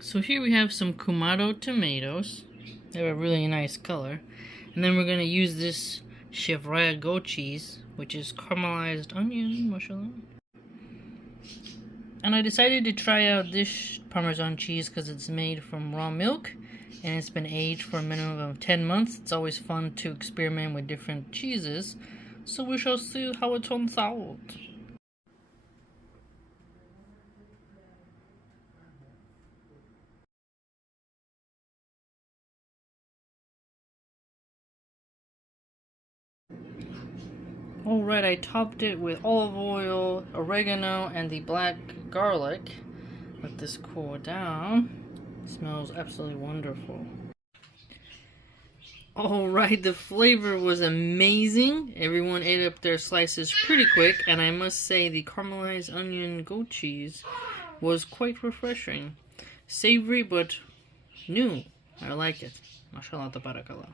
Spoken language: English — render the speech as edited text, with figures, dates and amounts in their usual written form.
So here we have some Kumado tomatoes. They have a really nice color. And then we're going to use this chevre goat cheese, which is caramelized onion, mashallah. And I decided to try out this Parmesan cheese because it's made from raw milk and it's been aged for a minimum of 10 months. It's always fun to experiment with different cheeses. So we shall see how it turns out. Alright, I topped it with olive oil, oregano, and the black garlic. Let this cool down. It smells absolutely wonderful. Alright, the flavor was amazing. Everyone ate up their slices pretty quick, and I must say the caramelized onion goat cheese was quite refreshing. Savory, but new. I like it. MashaAllah, tabarakallah.